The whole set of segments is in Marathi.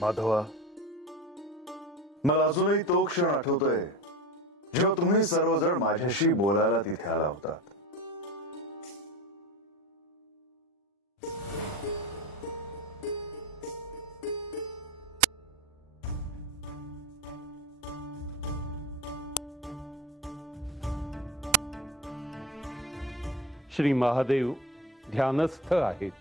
माधवा, मला अजूनही तो क्षण आठवतोय जेव्हा तुम्ही सर्वजण माझ्याशी बोलायला तिथे आला होतात. श्री महादेव ध्यानस्थ आहेत.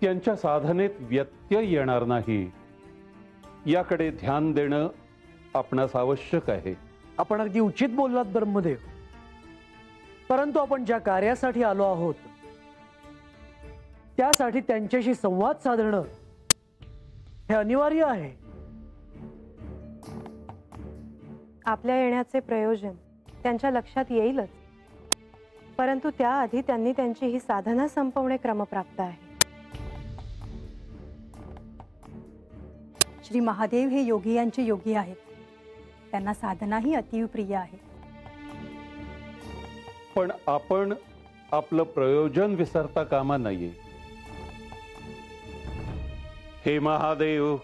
त्यांच्या साधनेत व्यत्यय येणार नाही याकडे ध्यान देणं आपणास आवश्यक आहे. आपण अगदी उचित बोललात ब्रह्मदेव. परंतु आपण ज्या कार्यासाठी आलो आहोत त्यासाठी त्यांच्याशी संवाद साधणं हे अनिवार्य आहे. आपल्या येण्याचे प्रयोजन त्यांच्या लक्षात येईलच, परंतु त्याआधी त्यांनी त्यांची ही साधना संपवणे क्रमप्राप्त आहे. श्री महादेव हे योगियांचे योगी आहेत. त्यांना साधना ही अतिव प्रिय आहे. पण आपण आपलं प्रयोजन विसरता कामा नये. हे महादेव,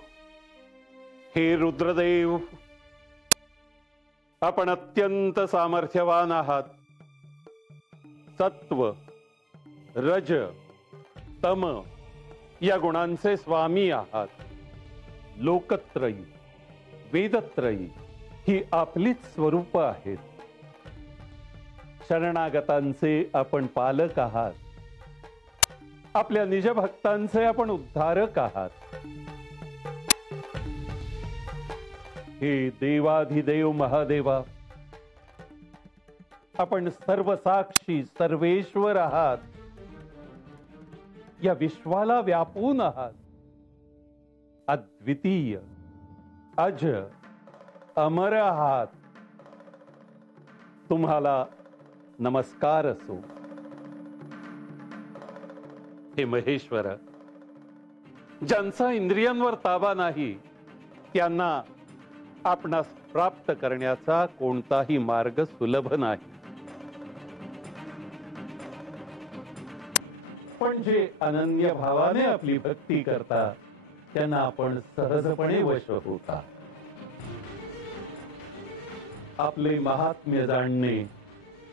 हे रुद्रदेव, आपण अत्यंत सामर्थ्यवान आहात. सत्व, रज, तम या गुणांचे स्वामी आहात. लोकत्रयी, वेदत्रयी ही आपलीच स्वरूप आहेत. शरणागतांचे आपण पालक आहात. आपल्या निजभक्तांचे आपण उद्धारक आहात. हे देवाधिदेव महादेवा, आपण सर्वसाक्षी सर्वेश्वर आहात. या विश्वाला व्यापून आहात. अद्वितीय, अज, अमर आहात. तुम्हाला नमस्कार असो. हे महेश्वर, ज्यांचा इंद्रियांवर ताबा नाही त्यांना आपणास प्राप्त करण्याचा कोणताही मार्ग सुलभ नाही. पण जे अनन्य भावाने आपली भक्ती करतात त्यांना आपण सहजपणे वश होता. आपले महात्म्य जाणणे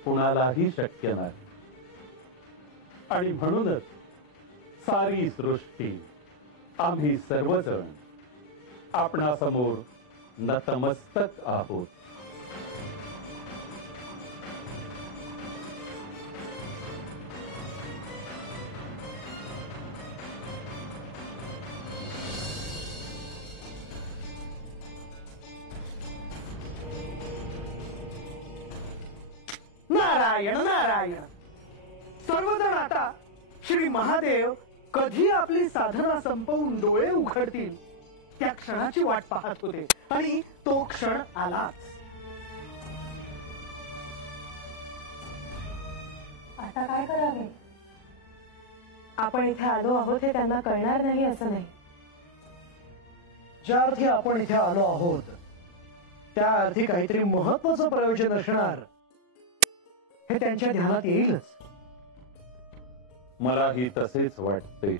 कुणालाही शक्य नाही. आणि म्हणूनच सारी सृष्टी, आम्ही सर्वजण आपणासमोर नतमस्तक आहोत. नारायण नारायण. सर्वजण आता श्री महादेव कधी आपली साधना संपवून डोळे उघडतील त्या क्षणाची वाट पाहत होते आणि तो क्षण आलाच. आता काय करावे? आपण इथे आलो आहोत हे त्यांना कळणार नाही असं नाही. ज्या अर्थी आपण इथे आलो आहोत त्या अर्थी काहीतरी महत्वाचं प्रयोजन असणार हे त्यांच्या ध्यानात येईलच. मलाही तसेच वाटते.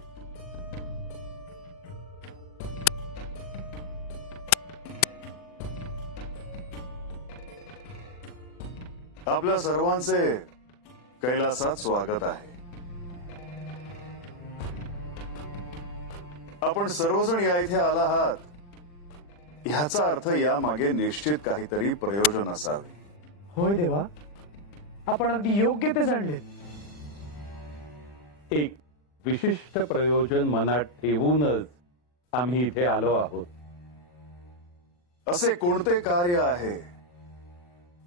आपल्या सर्वांचे कैलासात स्वागत आहे. आपण सर्वजण या इथे आला आहात ह्याचा अर्थ यामागे निश्चित काहीतरी प्रयोजन असावे. होय देवा, आपण अगदी योग्य ते जाणले. एक विशिष्ट प्रयोजन मनात ठेवूनच आम्ही इथे आलो आहोत. असे कोणते कार्य आहे,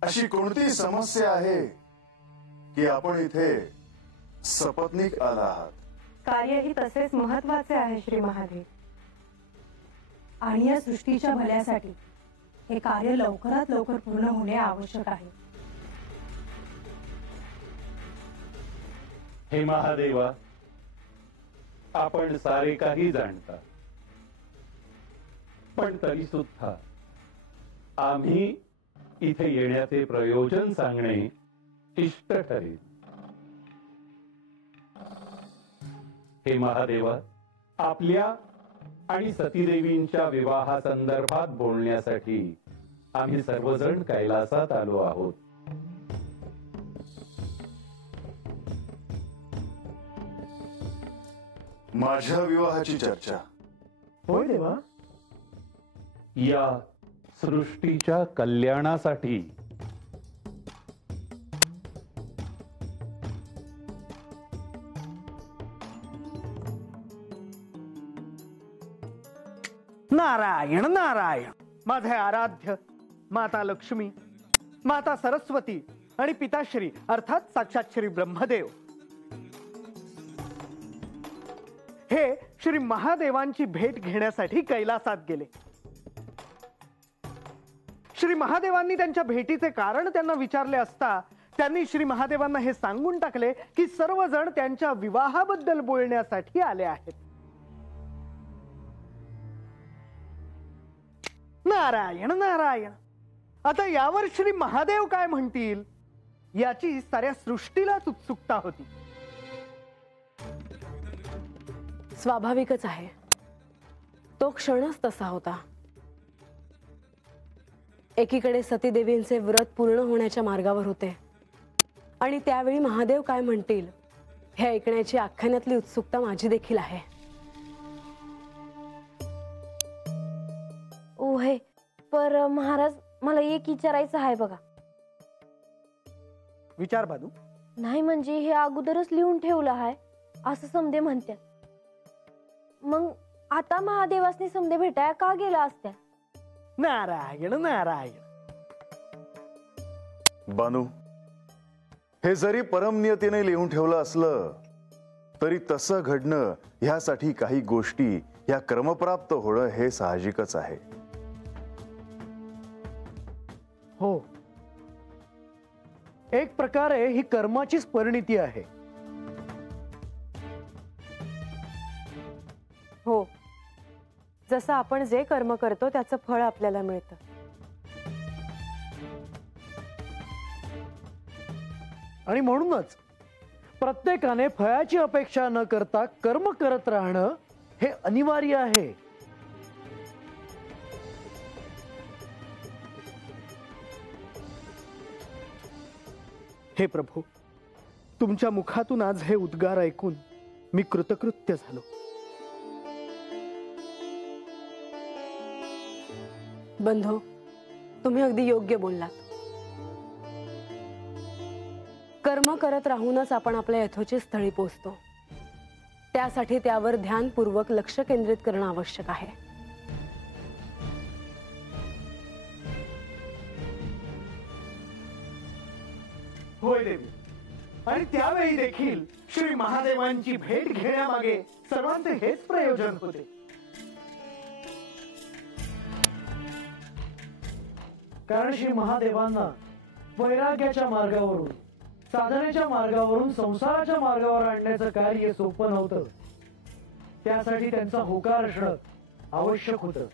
अशी कोणती समस्या आहे की आपण इथे सपत्नीक आला आहात? कार्यही तसेच महत्वाचे आहे श्री महादेव. आणि या सृष्टीच्या भल्यासाठी हे कार्य लवकरात लवकर पूर्ण होणे आवश्यक आहे. हे महादेवा, आपण सारे काही जाणता, पण तरी सुद्धा आम्ही इथे येण्याचे प्रयोजन सांगणे इष्ट ठरेल. हे महादेवा, आपल्या आणि सतीदेवींच्या विवाहासंदर्भात बोलण्यासाठी आम्ही सर्वजण कैलासात आलो आहोत. माझ्या विवाहाची चर्चा. होय देवा. या सृष्टीच्या कल्याणासाठी. नारायण नारायण. माझे आराध्य माता लक्ष्मी, माता सरस्वती आणि पिताश्री अर्थात साक्षात श्री ब्रह्मदेव हे श्री महादेवांची भेट घेण्यासाठी कैलासात गेले. श्री महादेवांनी त्यांच्या भेटीचे कारण त्यांना विचारले असता त्यांनी श्री महादेवांना हे सांगून टाकले की सर्वजण त्यांच्या विवाहाबद्दल बोलण्यासाठी आले आहेत. नारायण नारायण. आता यावर श्री महादेव काय म्हणतील याची साऱ्या सृष्टीलाच उत्सुकता होती. स्वाभाविकच आहे, तो क्षणच तसा होता. एकीकडे सतीदेवींचे व्रत पूर्ण होण्याच्या मार्गावर होते आणि त्यावेळी महादेव काय म्हणतील हे ऐकण्याची आख्यानातली उत्सुकता माझी देखील आहे. ओहे, पर महाराज मला एक विचारायचं आहे बघा. विचार बाजू. नाही म्हणजे हे अगोदरच लिहून ठेवलं आहे असं समदे म्हणतात. मग आता महादेवासनी समदे भेटाया का गेला असत्या? नारायण नारायण. बानू, हे जरी परमनियतीने लिहून ठेवलं असलं तरी तसं घडणं ह्यासाठी काही गोष्टी या क्रमप्राप्त होणं हे साहजिकच आहे. हो, एक प्रकारे ही कर्माचीच परिणिती आहे. हो, जसं आपण जे कर्म करतो त्याचं फळ आपल्याला मिळतं. आणि म्हणूनच प्रत्येकाने फळाची अपेक्षा न करता कर्म करत राहणं हे अनिवार्य आहे. हे प्रभू, तुमच्या मुखातून आज हे उद्गार ऐकून मी कृतकृत्य झालो. बंधू, तुम्ही अगदी योग्य बोललात. कर्म करत राहूनच आपण आपल्या यथोचित स्थळी पोहोचतो. त्यासाठी त्यावर ध्यानपूर्वक लक्ष केंद्रित करणं आवश्यक आहे. होय देवी. आणि त्यावेळी देखील श्री महादेवांची भेट घेण्यामागे सर्वांचे हेच प्रयोजन होते. कारण श्री महादेवांना वैराग्याच्या मार्गावरून, साधनेच्या मार्गावरून संसाराच्या मार्गावर आणण्याचं कार्य सोपं नव्हतं. त्यासाठी त्यांचा होकार असणं आवश्यक होतं.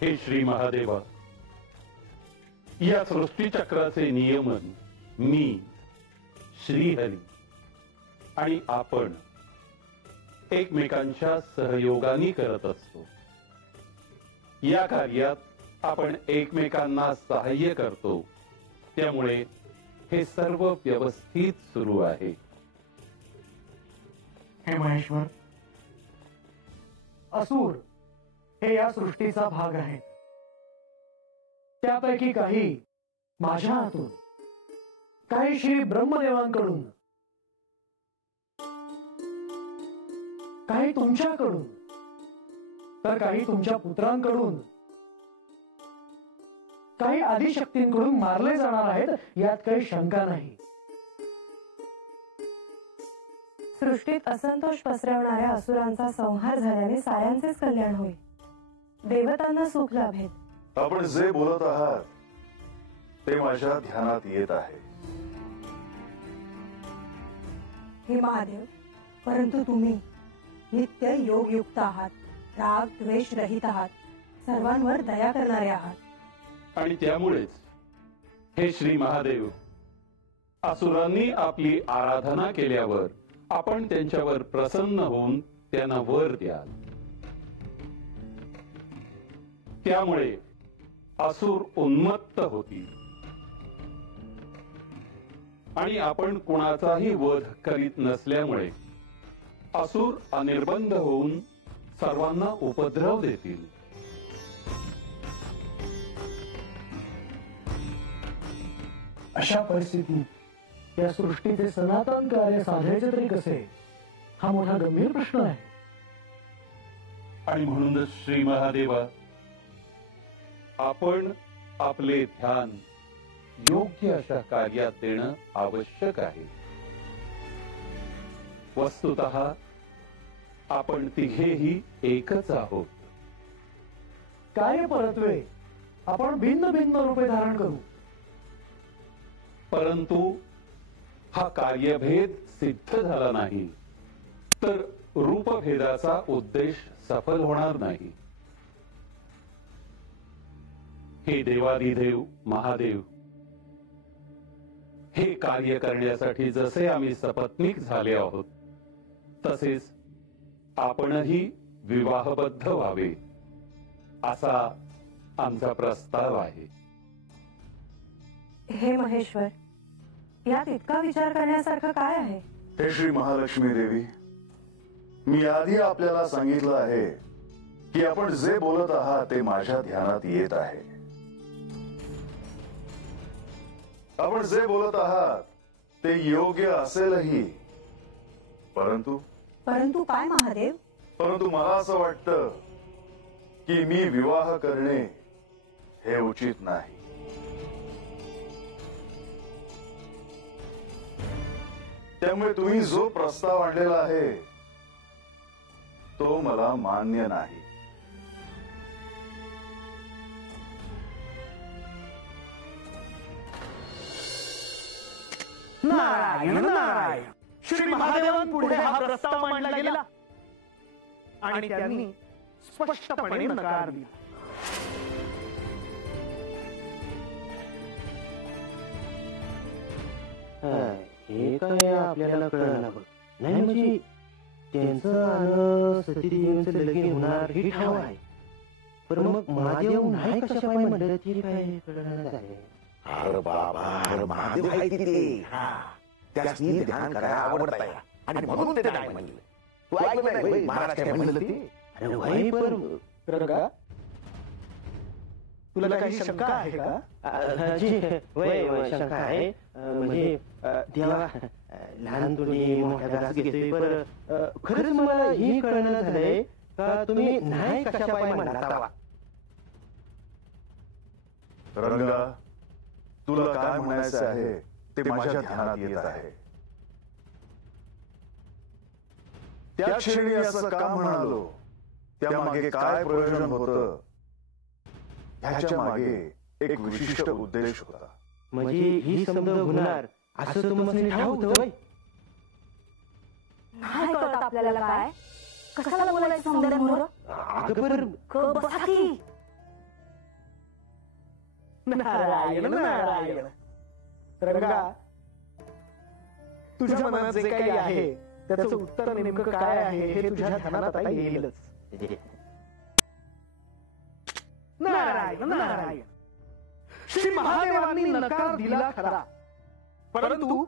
हे श्री महादेवा, या सृष्टीचक्राचे नियमन मी, श्रीहरी आणि आपण एकमेकांच्या सहयोगाने करत असतो. या कार्यात आपण एकमेकांना सहाय्य करतो. त्यामुळे हे सर्व व्यवस्थित सुरू आहे. हे महेश्वर, असुर हे या सृष्टीचा भाग आहेत. त्यापैकी काही माझ्या हातून, काही श्री ब्रह्मदेवांकडून, काही तुमच्याकडून, तर काही तुमच्या पुत्रांकडून, काही आदिशक्तींकडून मारले जाणार आहेत यात काही शंका नाही. सृष्टीत असंतोष पसरवणाऱ्या असुरांचा संहार झाल्याने साऱ्यांचेच कल्याण होईल. देवतांना सुख लाभेल. आपण जे बोलत आहात ते माझ्या ध्यानात येत आहे. हे महादेव, परंतु तुम्ही नित्य योगयुक्त आहात, राग द्वेष रहित आहात, सर्वांवर दया करणारे आहात. आणि त्यामुळेच हे श्री महादेव असुरांनी आपली आराधना केल्यावर आपण त्यांच्यावर प्रसन्न होऊन त्यांना वर द्याल. त्यामुळे असुर उन्मत्त होतील आणि आपण कुणाचाही वध करीत नसल्यामुळे असुर अनिर्बंध होऊन सर्वांना उपद्रव देतील. अशा परिस्थितीत या सृष्टीचे सनातन कार्य साधायचे तरी कसे, हा मोठा गंभीर प्रश्न आहे. आणि म्हणूनच श्री महादेवा, आपण आपले ध्यान योग्य अशा कार्यात देणं आवश्यक आहे. वस्तुतः आपण तिघेही एकच आहोत. कार्य परत्वे आपण भिन्न भिन्न रूपे धारण करू, परंतु हा कार्यभेद सिद्ध झाला नाही तर रूपभेदाचा उद्देश सफल होणार नाही. हे देवाधिदेव महादेव, हे कार्य करण्यासाठी जसे आम्ही सपत्नीक झाले आहोत तसेच आपणही विवाहबद्ध व्हावे असा आमचा प्रस्ताव आहे. हे महेश्वर, यात इतका विचार करण्यासारखं काय आहे? हे श्री महालक्ष्मी देवी, मी आधी आपल्याला सांगितलं आहे की आपण जे बोलत आहात ते माझ्या ध्यानात येत आहे. आपण जे बोलत आहात ते योग्य असेलही, परंतु काय महादेव? परंतु मला असं वाटतं की मी विवाह करणे हे उचित नाही. त्यामुळे तुम्ही जो प्रस्ताव आणलेला आहे तो मला मान्य नाही. नारायण नारायण. श्री महादेवांपुढे हा प्रस्ताव मांडला गेला आणि त्यांनी स्पष्टपणे नकार दिला. हे काय आपल्याला कळलं बघ. नाही म्हणजे त्यांचं आणि सतीदेवींचं लगीन होणार हे ठाव आहे, पण मग महादेव नाही कशा पाय म्हणलं ते काय कळणार झाले. अरे बाबा, अरे महादेव आहे तिथे, त्यासनी ध्यान करायला आवडत आहे आणि म्हणून ते नाही म्हणलं. तू ऐकलं नाही होय महाराज काय म्हणलं ते? अरे भाई, पण रंगा, तुला काही शंका आहे का? शंका आहे. म्हणजे देवा, लहान तुम्ही मोठ्या घरात घेतोय, पण खरंच मला हे कळणं झालंय का तुम्ही नाही कशा पाय म्हणला. रंगा, तुला काय म्हणायचं आहे ते माझ्या ध्यानात येत आहे. त्या क्षणी असं का म्हणालो, त्यामागे काय प्रयोजन होतं, ह्याच्या मागे एक विशिष्ट उद्देश होता. म्हणजे ही समज होणार असं तुम्हाला ठाव होतं? नाही कळत आपल्याला काय, कशाला बोलायचं सौंदर्य? नारायण नारायण. रंगा, तुझ्या मनात जे काही आहे त्याचं उत्तर नेमकं काय आहे हे तुझ्या ध्यानात आता येईलच. नारायण नारायण. श्री महादेवांनी नकार दिला खरा, परंतु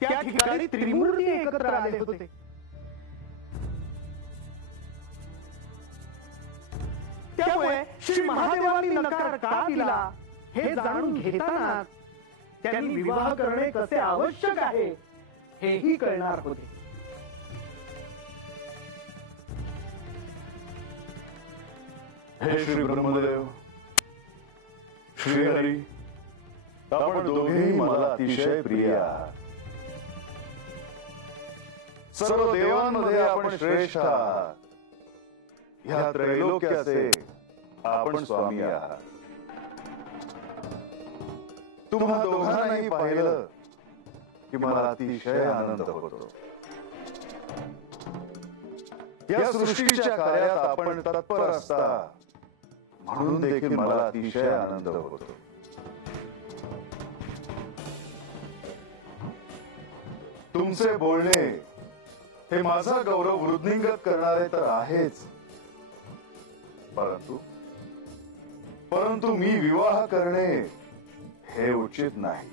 त्या ठिकाणी त्रिमूर्ती एकत्र आले होते. त्यामुळे श्री महादेवांनी नकार का दिला हे जाणून घेताना त्यांनी विवाह करणे कसे आवश्यक आहे हेही कळणार होते. हे श्री ब्रह्मदेव, श्री हरी, आपण दोघेही मला अतिशय प्रिय आहात. सर्व देवांमध्ये आपण श्रेष्ठ आहात. ह्या त्रैलोक्याचे आपण स्वामी आहात. तुम्हा दोघांनाही पाहिलं की मला अतिशय आनंद होतो. या सृष्टीच्या कार्यात आपण तत्पर असता म्हणून देखील मला अतिशय आनंद होतो. तुमचे बोलणे हे माझा गौरव वृद्धिंगत करणारे तर आहेच, परंतु मी विवाह करणे हे उचित नाही.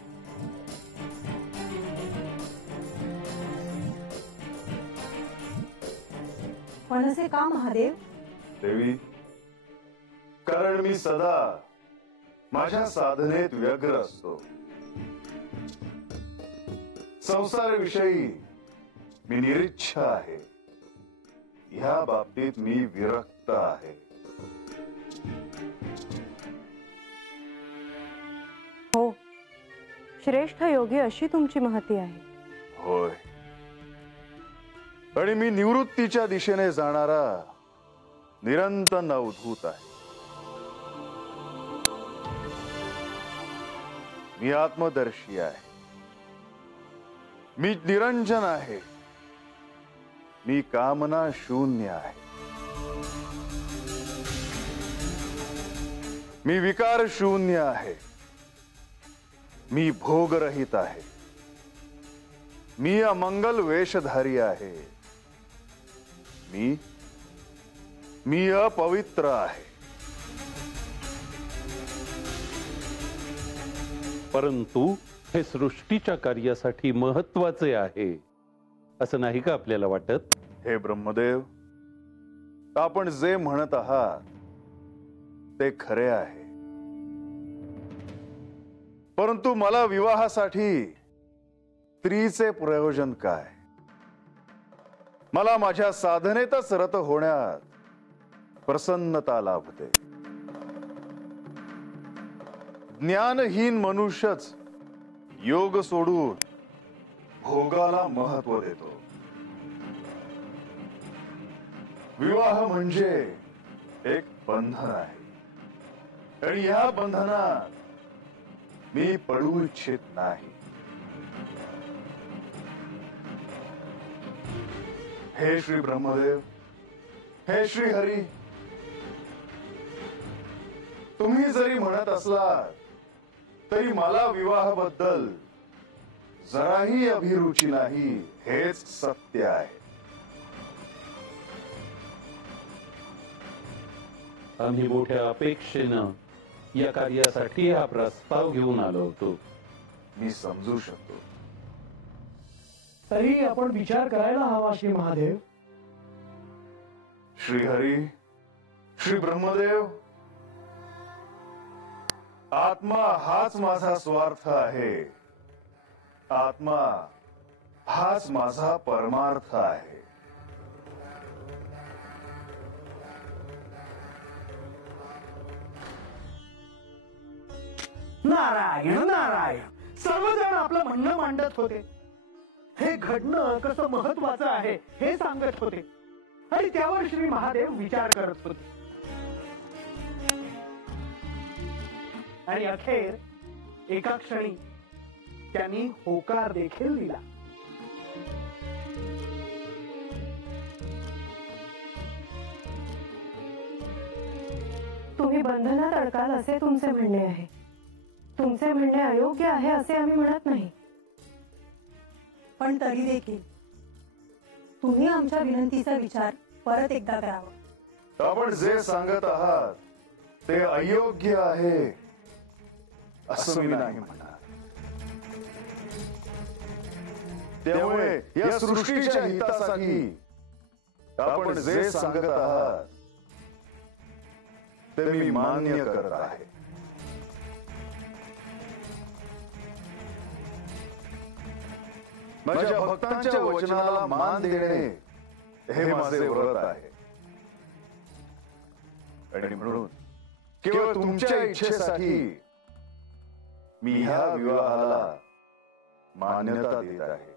पण असे का महादेव? देवी, कारण मी सदा माझ्या साधनेत व्यग्र असतो. संसाराविषयी मी निरीच्छ आहे. ह्या बाबतीत मी विरक्त आहे. हो, श्रेष्ठ योगी अशी तुमची महती आहे. होय, आणि मी निवृत्तीच्या दिशेने जाणारा निरंतर अवधूत आहे. मी आत्मदर्शी आहे. मी निरंजन आहे. मी कामना शून्य आहे. मी विकार शून्य आहे. मी भोगरहित आहे. मी अमंगल वेशधारी आहे. मी अपवित्र आहे. परंतु हे सृष्टीच्या कार्यासाठी महत्वाचे आहे, असं नाही का आपल्याला वाटत? हे ब्रह्मदेव, आपण जे म्हणत आहात ते खरे आहे. परंतु मला विवाहासाठी स्त्रीचे प्रयोजन काय? मला माझ्या साधनेतच रत होण्यात प्रसन्नता लाभते. ज्ञानहीन मनुष्यच योग सोडून भोगाला महत्व देतो. विवाह म्हणजे एक बंधन आहे, आणि या बंधनात मी पडू इच्छित नाही. हे श्री ब्रह्मदेव, हे श्री हरी, तुम्ही जरी म्हणत असलात तरी मला विवाहाबद्दल जराही अभिरुची नाही, हेच सत्य आहे. आम्ही मोठ्या अपेक्षेनं या कार्यासाठी हा प्रस्ताव घेऊन आलो होतो. मी समजू शकतो. तरी आपण विचार करायला हवा श्री महादेव. श्री हरी, श्री ब्रह्मदेव, आत्मा हाच माझा स्वार्थ आहे. आत्मा हाच माझा परमार्थ आहे. नारायण नारायण. सर्वजण आपलं म्हणणं मांडत होते. हे घडणं कसं महत्वाचं आहे हे सांगत होते, आणि त्यावर श्री महादेव विचार करत होते. आणि अखेर एका क्षणी त्यांनी होकार देखील दिला. तुम्ही बंधनात अडकाल असे तुमचे म्हणणे आहे. तुमचे म्हणणे अयोग्य आहे असे आम्ही म्हणत नाही. पण तरी देखील तुम्ही आमच्या विनंतीचा विचार परत एकदा करावा. आपण जे सांगत आहात ते अयोग्य आहे असं मी नाही म्हणणार. त्यामुळे या सृष्टीच्या हितासाठी आपण जे सांगत आहात ते मी मान्य करत आहे. माझ्या भक्तांच्या वचनाला मान देणे हे माझे व्रत आहे, आणि म्हणून केवळ तुमच्या इच्छेसाठी मी ह्या विवाहाला मान्यता देत आहे.